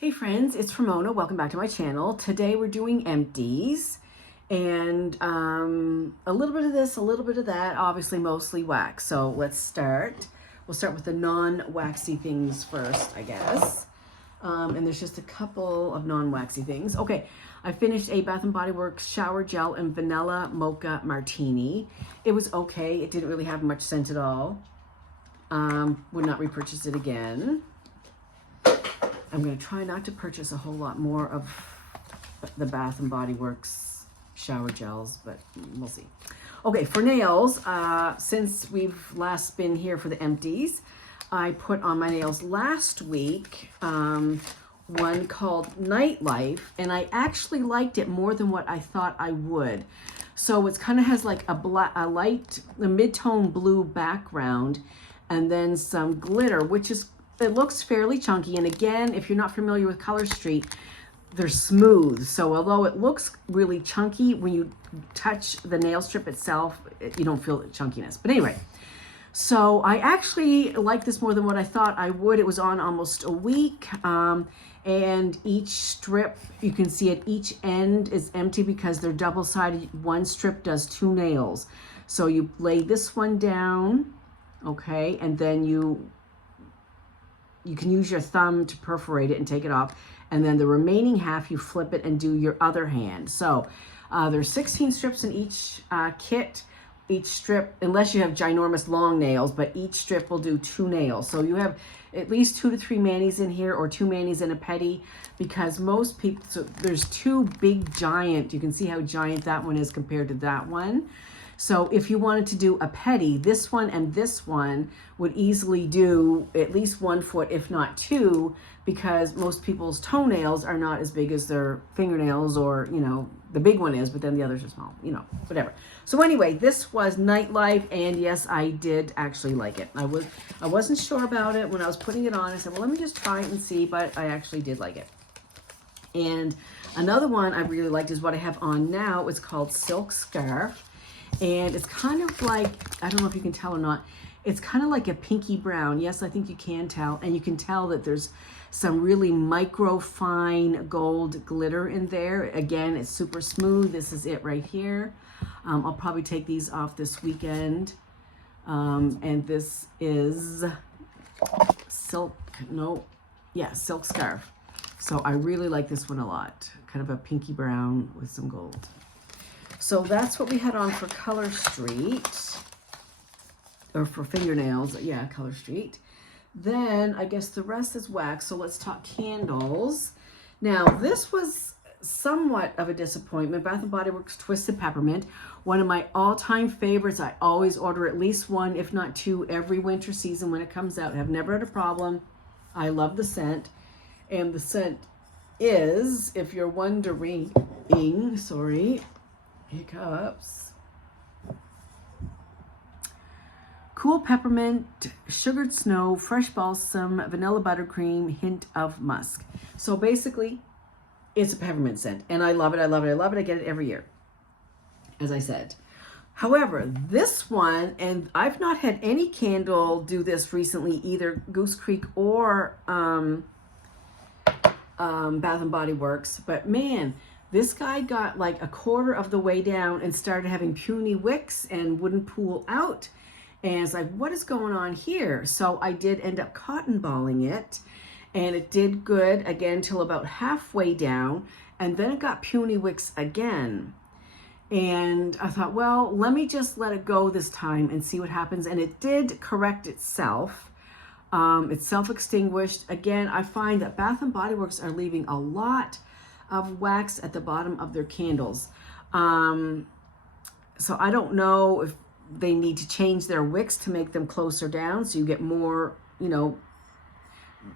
Hey friends, it's Ramona. Welcome back to my channel. Today we're doing empties and a little bit of this, a little bit of that, obviously mostly wax. So let's start. We'll start with the non-waxy things first, I guess. And there's just a couple of non-waxy things. Okay, I finished a Bath & Body Works shower gel and vanilla mocha martini. It was okay. It didn't really have much scent at all. Would not repurchase it again. I'm going to try not to purchase a whole lot more of the Bath & Body Works shower gels, but we'll see. Okay, for nails, since we've last been here for the empties, I put on my nails last week one called Nightlife, and I actually liked it more than what I thought I would. So it kind of has like a mid-tone blue background, and then some glitter, it looks fairly chunky. And again, if you're not familiar with Color Street, they're smooth. So although it looks really chunky, when you touch the nail strip itself, you don't feel the chunkiness. But anyway, so I actually like this more than what I thought I would. It was on almost a week. And each strip, you can see at each end is empty because they're double-sided. One strip does 2 nails. So you lay this one down, okay, and then you can use your thumb to perforate it and take it off. And then the remaining half, you flip it and do your other hand. So there's 16 strips in each kit. Each strip, unless you have ginormous long nails, but each strip will do 2 nails. So you have at least 2 to 3 manis in here, or 2 manis in a petty, because most people, so there's 2 big giant, you can see how giant that one is compared to that one. So if you wanted to do a petty, this one and this one would easily do at least 1 foot, if not 2, because most people's toenails are not as big as their fingernails, or, you know, the big one is, but then the others are small, you know, whatever. So anyway, this was Nightlife, and yes, I did actually like it. I wasn't sure about it when I was putting it on. I said, well, let me just try it and see, but I actually did like it. And another one I really liked is what I have on now. It's called Silk Scarf. And it's kind of like, I don't know if you can tell or not, it's kind of like a pinky brown. Yes, I think you can tell. And you can tell that there's some really micro fine gold glitter in there. Again, it's super smooth. This is it right here. I'll probably take these off this weekend. And this is Silk Scarf. So I really like this one a lot. Kind of a pinky brown with some gold. So that's what we had on for Color Street, or for fingernails, yeah, Color Street. Then I guess the rest is wax, so let's talk candles. Now this was somewhat of a disappointment. Bath & Body Works Twisted Peppermint, one of my all-time favorites. I always order at least 1, if not 2, every winter season when it comes out. I've never had a problem. I love the scent. And the scent is, if you're wondering, sorry, hiccups. Cool peppermint, sugared snow, fresh balsam, vanilla buttercream, hint of musk. So basically, it's a peppermint scent, and I love it. I love it. I love it. I get it every year, as I said. However, this one, and I've not had any candle do this recently, either Goose Creek or Bath & Body Works, but man, this guy got like a quarter of the way down and started having puny wicks and wouldn't pool out. And it's like, what is going on here? So I did end up cotton balling it, and it did good again till about halfway down. And then it got puny wicks again. And I thought, well, let me just let it go this time and see what happens. And it did correct itself. It's self-extinguished. Again, I find that Bath & Body Works are leaving a lot of wax at the bottom of their candles. So I don't know if they need to change their wicks to make them closer down so you get more, you know,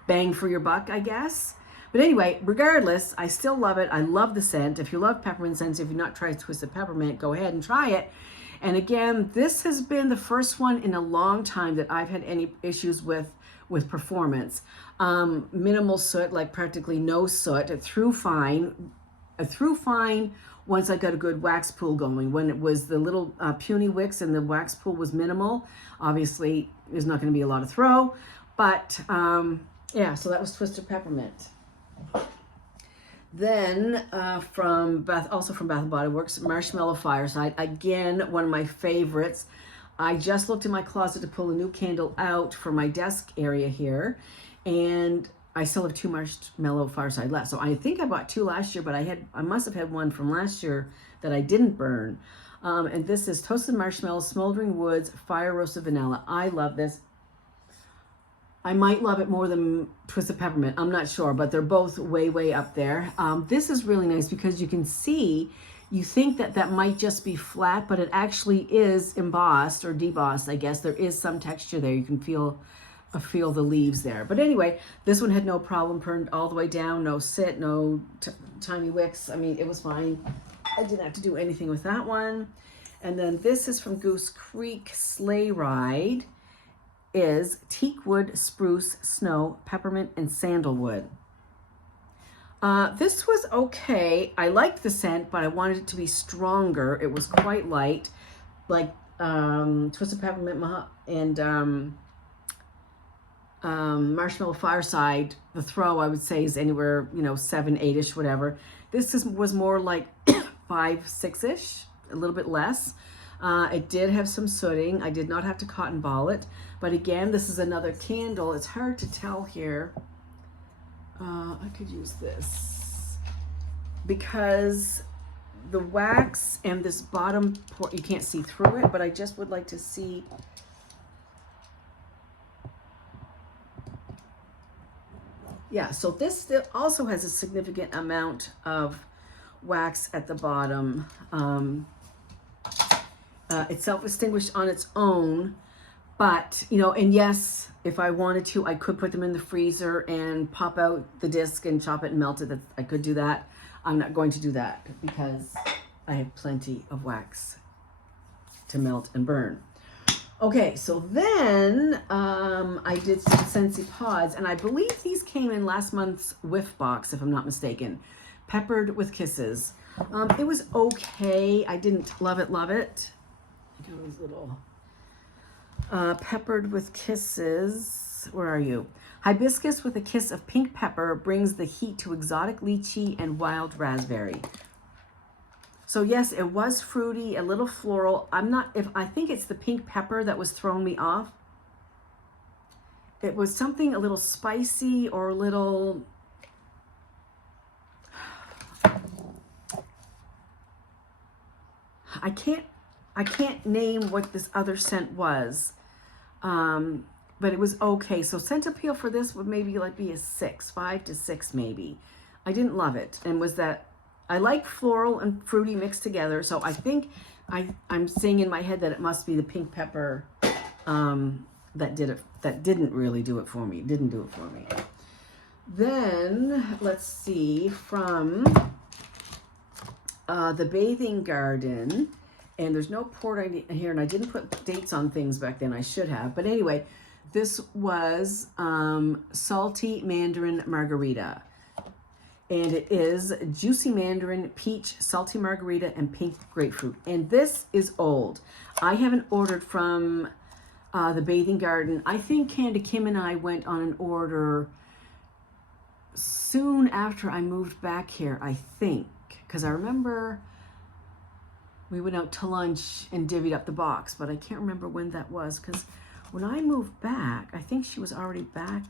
bang for your buck, I guess. But anyway, regardless, I still love it. I love the scent. If you love peppermint scents, if you've not tried Twisted Peppermint, go ahead and try it. And again, this has been the first one in a long time that I've had any issues with performance. Minimal soot, like practically no soot. It threw fine once I got a good wax pool going. When it was the little puny wicks and the wax pool was minimal, obviously there's not going to be a lot of throw. But yeah, so that was Twisted Peppermint. Then also from Bath & Body Works, Marshmallow Fireside. Again, one of my favorites. I just looked in my closet to pull a new candle out for my desk area here, and I still have 2 Marshmallow Fireside left. So I think I bought 2 last year, but I must have had one from last year that I didn't burn. And this is Toasted Marshmallows, Smoldering Woods, Fire Roasted Vanilla. I love this. I might love it more than Twisted Peppermint. I'm not sure, but they're both way, way up there. This is really nice because you can see, you think that that might just be flat, but it actually is embossed or debossed, I guess. There is some texture there. You can feel the leaves there. But anyway, this one had no problem, burned all the way down, no sit, no tiny wicks. I mean, it was fine. I didn't have to do anything with that one. And then this is from Goose Creek Sleigh Ride. Is teak wood, spruce, snow, peppermint, and sandalwood. This was okay. I liked the scent, but I wanted it to be stronger. It was quite light, like Twisted Peppermint and Marshmallow Fireside. The throw, I would say, is anywhere, 7, 8-ish, whatever. This was more like 5, 6-ish, a little bit less. It did have some sooting. I did not have to cotton ball it. But again, this is another candle. It's hard to tell here. I could use this. Because the wax and this bottom part, you can't see through it, but I just would like to see. Yeah, so this also has a significant amount of wax at the bottom. It's self-extinguished on its own, but, and yes, if I wanted to, I could put them in the freezer and pop out the disc and chop it and melt it. I could do that. I'm not going to do that because I have plenty of wax to melt and burn. Okay, so then I did some Scentsy Pods, and I believe these came in last month's whiff box, if I'm not mistaken. Peppered with Kisses. It was okay. I didn't love it. Look at those little Peppered with Kisses. Where are you? Hibiscus with a kiss of pink pepper brings the heat to exotic lychee and wild raspberry. So yes, it was fruity, a little floral. I think it's the pink pepper that was throwing me off. It was something a little spicy or a little, I can't name what this other scent was, but it was okay. So scent appeal for this would maybe be a 6, 5 to 6 maybe. I didn't love it, and was that I like floral and fruity mixed together. So I think I'm saying in my head that it must be the pink pepper that did it. That didn't really do it for me. Didn't do it for me. Then let's see, from the Bathing Garden. And there's no port here, and I didn't put dates on things back then. I should have. But anyway, this was Salty Mandarin Margarita. And it is Juicy Mandarin, Peach, Salty Margarita, and Pink Grapefruit. And this is old. I haven't ordered from the Bathing Garden. I think Candy Kim and I went on an order soon after I moved back here, I think. Because I remember we went out to lunch and divvied up the box, but I can't remember when that was, because when I moved back, I think she was already back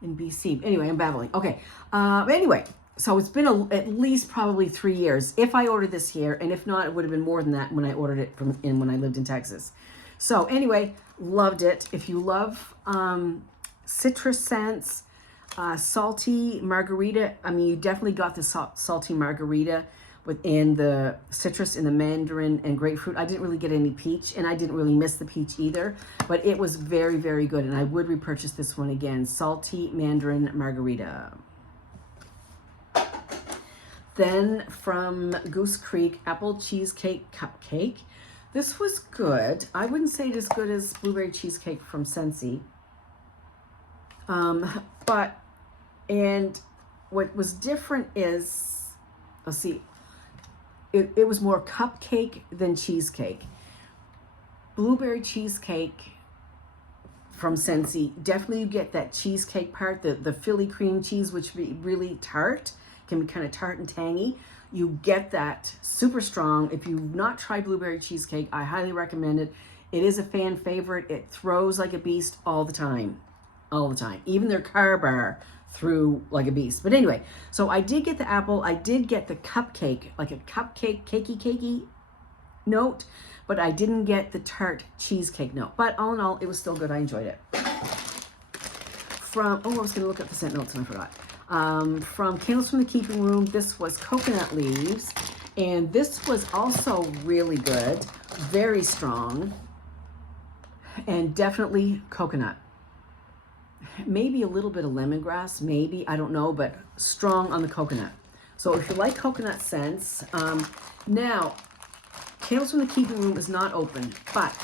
in BC. Anyway, I'm babbling. Okay. Anyway, so it's been at least probably 3 years if I ordered this here, and if not, it would have been more than that when I ordered it when I lived in Texas. So anyway, loved it. If you love citrus scents, salty margarita, I mean, you definitely got the salty margarita within the citrus in the mandarin and grapefruit. I didn't really get any peach, and I didn't really miss the peach either, but it was very, very good, and I would repurchase this one again. Salty Mandarin Margarita. Then from Goose Creek, Apple Cheesecake Cupcake. This was good. I wouldn't say it as good as Blueberry Cheesecake from Scentsy. And what was different is, let's see, it was more cupcake than cheesecake. Blueberry cheesecake from Scentsy. Definitely you get that cheesecake part, the Philly cream cheese, which be really tart, can be kind of tart and tangy. You get that super strong. If you've not tried blueberry cheesecake, I highly recommend it. It is a fan favorite. It throws like a beast all the time. All the time. Even their car bar threw like a beast. But anyway, so I did get the apple. I did get the cupcake, like a cupcake, cakey note. But I didn't get the tart cheesecake note. But all in all, it was still good. I enjoyed it. I was going to look at the scent notes and I forgot. From Candles from the Keeping Room, this was coconut leaves. And this was also really good. Very strong. And definitely coconut. Maybe a little bit of lemongrass, maybe, I don't know, but strong on the coconut. So if you like coconut scents, now, Candles from the Keeping Room is not open, but,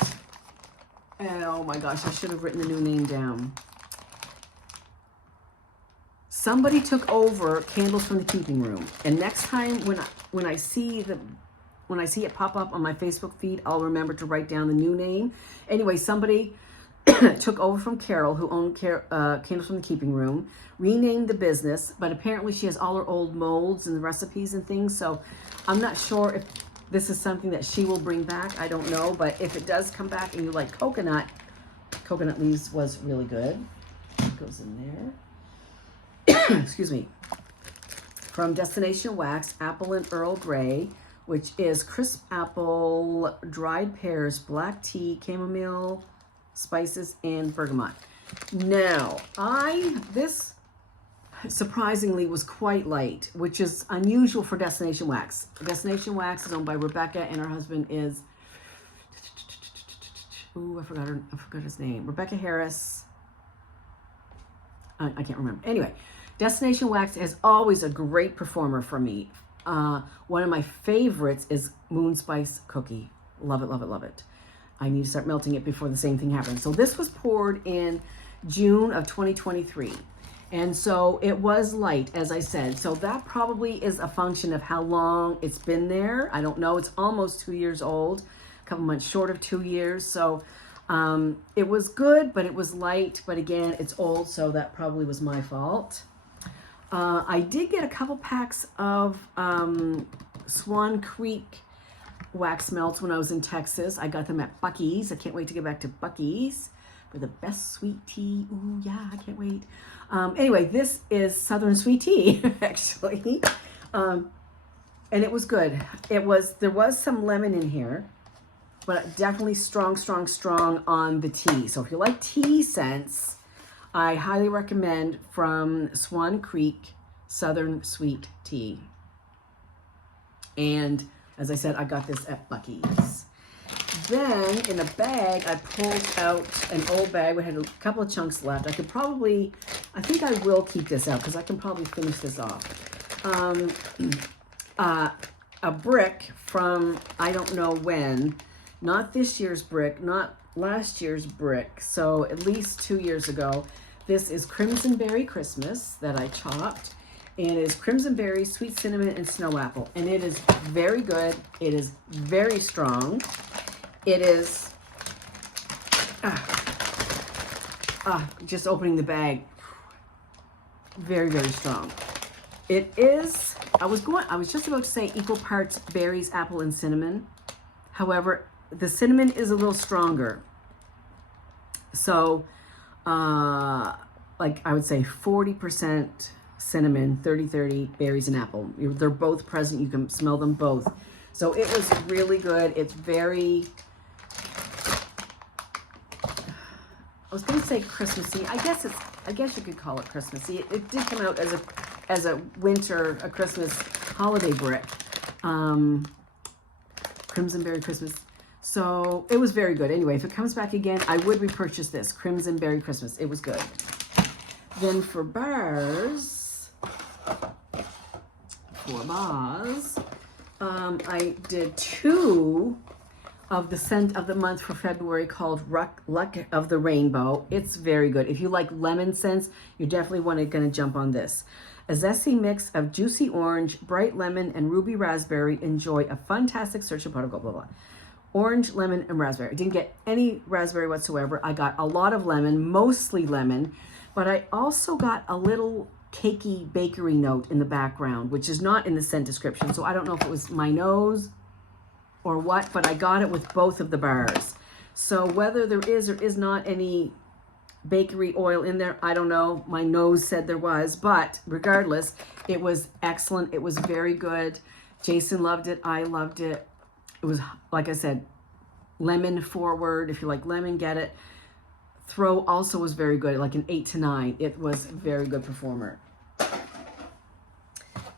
and oh my gosh, I should have written the new name down. Somebody took over Candles from the Keeping Room, and next time when I see it pop up on my Facebook feed, I'll remember to write down the new name. Anyway, somebody took over from Carol, who owned Candles from the Keeping Room, renamed the business, but apparently she has all her old molds and the recipes and things, so I'm not sure if this is something that she will bring back. I don't know, but if it does come back and you like coconut leaves was really good. It goes in there. Excuse me. From Destination Wax, Apple and Earl Grey, which is crisp apple, dried pears, black tea, chamomile, spices, and bergamot. Now, this surprisingly was quite light, which is unusual for Destination Wax. Destination Wax is owned by Rebecca, and her husband is, I forgot his name. Rebecca Harris. I can't remember. Anyway, Destination Wax is always a great performer for me. One of my favorites is Moon Spice Cookie. Love it, love it, love it. I need to start melting it before the same thing happens. So this was poured in June of 2023. And so it was light, as I said. So that probably is a function of how long it's been there. I don't know. It's almost 2 years old, a couple months short of 2 years. So it was good, but it was light. But again, it's old, so that probably was my fault. I did get a couple packs of Swan Creek wax melts when I was in Texas. I got them at Buc-ee's. I can't wait to get back to Buc-ee's for the best sweet tea. Ooh, yeah, I can't wait. Anyway, this is Southern Sweet Tea, actually. And it was good. There was some lemon in here, but definitely strong on the tea. So if you like tea scents, I highly recommend from Swan Creek Southern Sweet Tea. And as I said, I got this at Buc-ee's. Then in a bag, I pulled out an old bag. We had a couple of chunks left. I think I will keep this out because I can probably finish this off. A brick from I don't know when, not this year's brick, not last year's brick, so at least 2 years ago. This is Crimson Berry Christmas that I chopped. And it is Crimson Berry, Sweet Cinnamon, and Snow Apple. And it is very good. It is very strong. It is, just opening the bag, very strong. It is, I was just about to say equal parts berries, apple, and cinnamon. However, the cinnamon is a little stronger. So, like I would say 40% cinnamon, 30-30 berries and apple. They're both present. You can smell them both. So it was really good. It's very, I was going to say Christmassy. I guess you could call it Christmassy. It did come out as a Christmas holiday brick. Crimson Berry Christmas. So it was very good. Anyway, if it comes back again, I would repurchase this Crimson Berry Christmas. It was good. Then for bars, I did 2 of the scent of the month for February called Luck of the Rainbow. It's very good. If you like lemon scents, you're definitely going to jump on this. A zesty mix of juicy orange, bright lemon, and ruby raspberry. Enjoy a fantastic search of blah, blah, blah. orange, lemon, and raspberry. I didn't get any raspberry whatsoever. I got a lot of lemon, mostly lemon, but I also got a little cakey bakery note in the background, which is not in the scent description. So I don't know if it was my nose or what, but I got it with both of the bars. So whether there is or is not any bakery oil in there, I don't know. My nose said there was, but regardless, it was excellent. It was very good. Jason loved it. I loved it. It was, like I said, lemon forward. If you like lemon, get it. Throw also was very good, like an 8 to 9. It was a very good performer.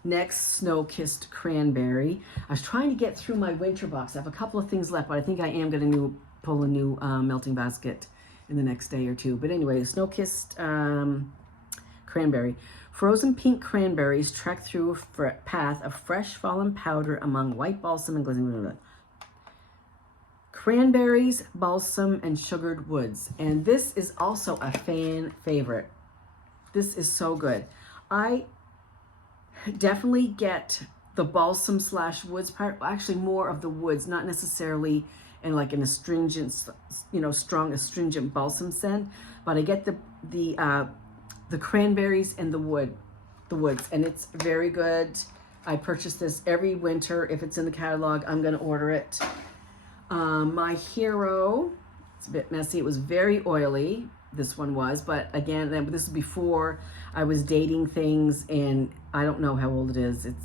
Next, Snow-Kissed Cranberry. I was trying to get through my winter box. I have a couple of things left, but I think I am going to pull a new melting basket in the next day or two. But anyway, Snow-Kissed Cranberry. Frozen pink cranberries trek through a path of fresh fallen powder among white balsam and glazing. Cranberries, balsam, and sugared woods. And this is also a fan favorite. This is so good. I definitely get the balsam / woods part, actually more of the woods, not necessarily in like an astringent, strong astringent balsam scent, but I get the cranberries and the woods, and it's very good. I purchase this every winter. If it's in the catalog, I'm going to order it. My Hero, it's a bit messy. It was very oily. This one was, but again, this is before I was dating things, and I don't know how old it is. It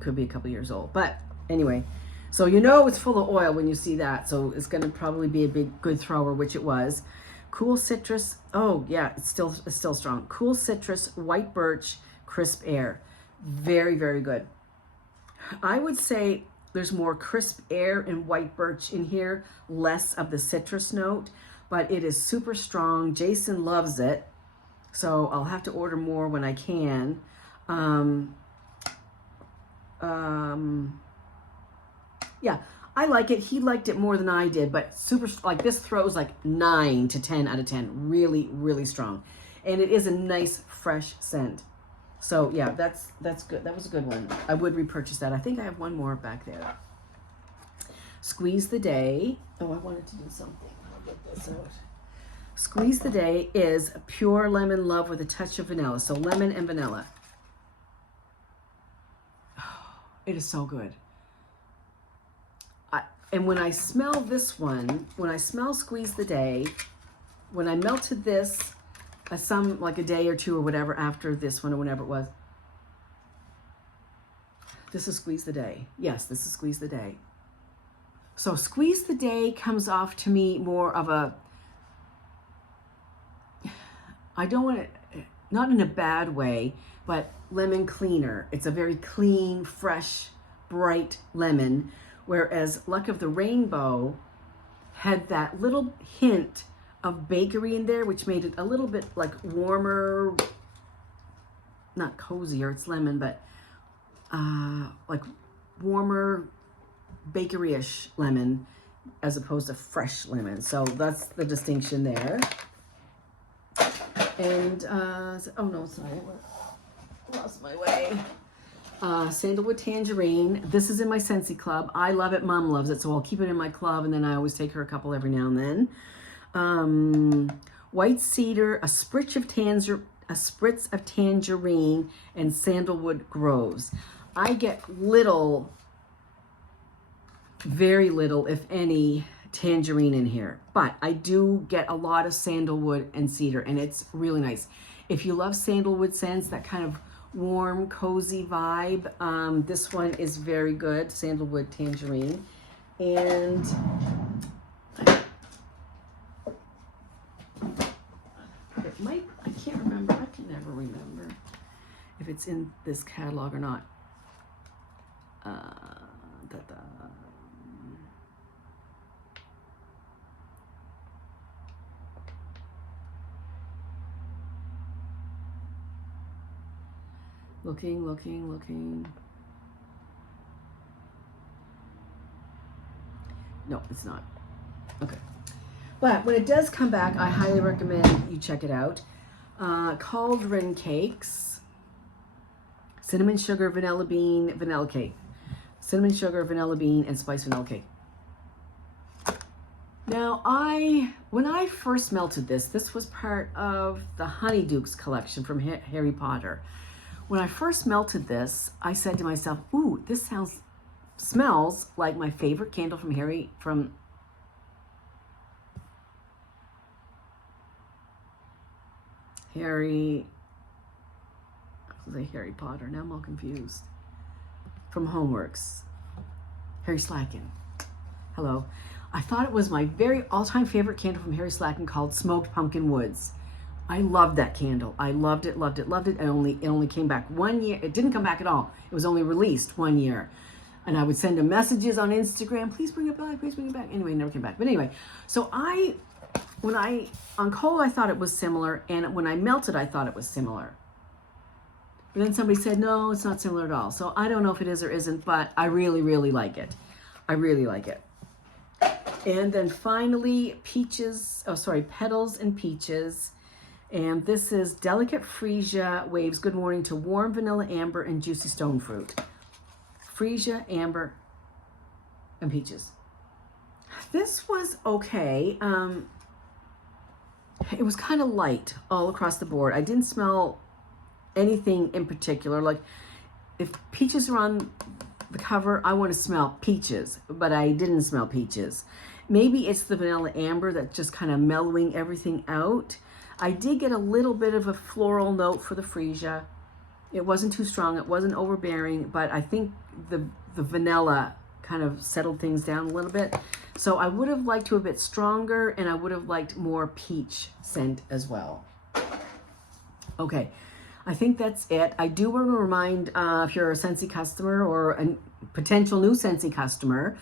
could be a couple years old, but anyway, so it's full of oil when you see that. So it's going to probably be a good thrower, which it was. Cool Citrus. Oh yeah, it's still strong. Cool Citrus, White Birch, Crisp Air. Very, very good. I would say there's more crisp air and white birch in here, less of the citrus note, but it is super strong. Jason loves it, so I'll have to order more when I can. Yeah, I like it. He liked it more than I did, but super, like this throws like 9 to 10 out of 10. Really, really strong. And it is a nice, fresh scent. So yeah, that's good. That was a good one. I would repurchase that. I think I have one more back there. Squeeze the Day. Oh, I wanted to do something. I'll get this out. Squeeze the Day is pure lemon love with a touch of vanilla. So lemon and vanilla. Oh, it is so good. And when I smell this one, when I smell Squeeze the Day, when I melted this, like a day or two or whatever after this one or whenever it was. This is Squeeze the Day. Yes, this is Squeeze the Day. So Squeeze the Day comes off to me more of a, I don't want to, not in a bad way, but lemon cleaner. It's a very clean, fresh, bright lemon, whereas Luck of the Rainbow had that little hint of bakery in there, which made it a little bit like warmer, not cozier, it's lemon, but like warmer bakery-ish lemon as opposed to fresh lemon. So that's the distinction there. And oh no, sorry, I lost my way. Sandalwood Tangerine. This is in my Scentsy club. I love it. Mom loves it, so I'll keep it in my club, and then I always take her a couple every now and then. White Cedar, a spritz of tangerine, and Sandalwood Groves. I get very little, if any, tangerine in here, but I do get a lot of sandalwood and cedar, and it's really nice. If you love sandalwood scents, that kind of warm, cozy vibe, this one is very good. Sandalwood Tangerine. And it might, I can't remember, I can never remember if it's in this catalog or not. Looking. No, it's not. Okay. But when it does come back, I highly recommend you check it out. Cauldron Cakes. Cinnamon sugar, vanilla bean, vanilla cake. Cinnamon sugar, vanilla bean, and spice vanilla cake. Now, when I first melted this was part of the Honeydukes collection from Harry Potter. When I first melted this, I said to myself, ooh, this smells like my favorite candle from Harry Potter. Now I'm all confused. From Homeworks. Harry Slacken. Hello. I thought it was my very all-time favorite candle from Harry Slacken called Smoked Pumpkin Woods. I loved that candle. I loved it, loved it, loved it. It only came back 1 year. It didn't come back at all. It was only released 1 year. And I would send him messages on Instagram, please bring it back, please bring it back. Anyway, it never came back. But anyway, so on cold, I thought it was similar. And when I melted, I thought it was similar. But then somebody said, no, it's not similar at all. So I don't know if it is or isn't, but I really, really like it. I really like it. And then finally, Petals and Peaches. And this is Delicate Freesia Waves Good Morning to Warm Vanilla Amber and Juicy Stone Fruit. Freesia, Amber, and Peaches. This was okay. It was kind of light all across the board. I didn't smell anything in particular. Like, if peaches are on the cover, I want to smell peaches, but I didn't smell peaches. Maybe it's the vanilla amber that's just kind of mellowing everything out. I did get a little bit of a floral note for the freesia. It wasn't too strong, it wasn't overbearing, but I think the vanilla kind of settled things down a little bit. So I would have liked to a bit stronger, and I would have liked more peach scent as well. Okay, I think that's it. I do want to remind, if you're a Scentsy customer or a potential new Scentsy customer,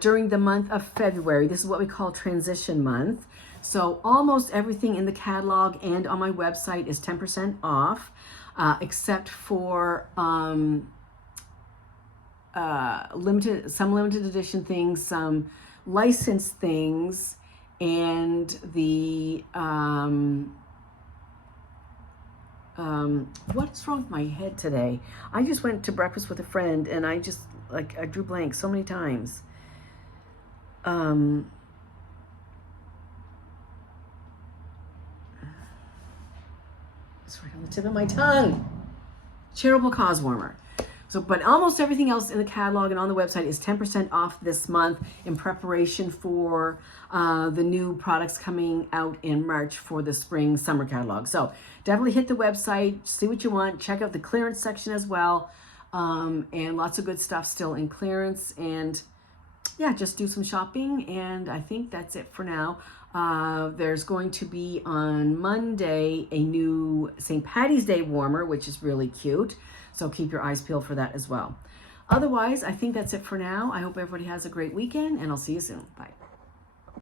during the month of February, this is what we call Transition Month. So almost everything in the catalog and on my website is 10% off, except for some limited edition things, some licensed things, and the what's wrong with my head today? I just went to breakfast with a friend and I drew blank so many times. It's right on the tip of my tongue. Charitable cause warmer. So, but almost everything else in the catalog and on the website is 10% off this month in preparation for the new products coming out in March for the spring summer catalog. So definitely hit the website, see what you want, check out the clearance section as well. And lots of good stuff still in clearance. And yeah, just do some shopping. And I think that's it for now. There's going to be on Monday a new St. Patty's Day warmer, which is really cute. So keep your eyes peeled for that as well. Otherwise, I think that's it for now. I hope everybody has a great weekend, and I'll see you soon. Bye.